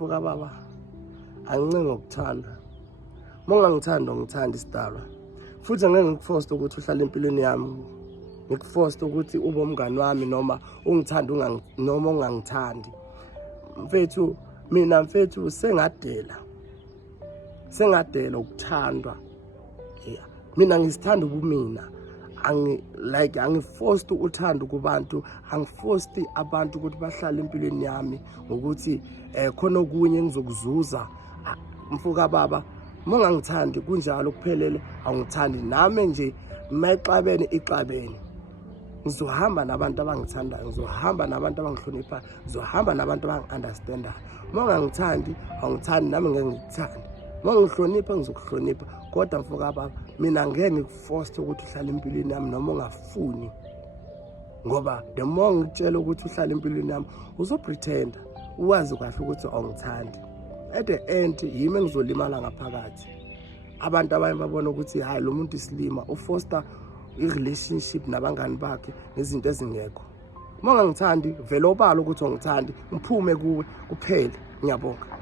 Buka baba, angicinga ukuthanda. Mongangithanda ngithanda isidalwa. Futhi angeke ngikuforce ukuthi uhlale empilweni yami. Ngikuforce ukuthi ube umngani wami noma ungithanda noma ungangithandi. Mfethu, mina mfethu sengadela ukuthandwa. Yeah. Mina ngisithanda ubumina. Angiforced uthando kubantu, angiforced abantu ukuthi bahlale empilweni yami ngokuthi khona okunye engizokuzuza. Mfuka baba, mongangithandi kunjalo kuphelele, awungithandi nami nje mayixabene ixabene. Ngizohamba nabantu abangithandayo, ngizohamba nabantu abangihloniphayo, ngizohamba nabantu abangi-understandayo. Mongangithandi, awungithandi nami ngeke ngikuthande. Mongihlonipha ngizokuhlonipha, kodwa mfuka baba, mina ngeke ngikuforce ukuthi uhlale empilweni yami noma ungafuni. Ngoba the more ngitshela ukuthi uhlale empilweni yami, uzopretenda, uwazi kahle ukuthi awungithandi. At the end, yimi engizolimala ngaphakathi. Abantu abanye babona ukuthi hayi lo muntu isilima, ufoster i-relationship nabangani bakhe nezinto ezingekho. Mongangithandi, vele obala ukuthi ungithandi, ngiphume kuwe kuphele. Ngiyabonga.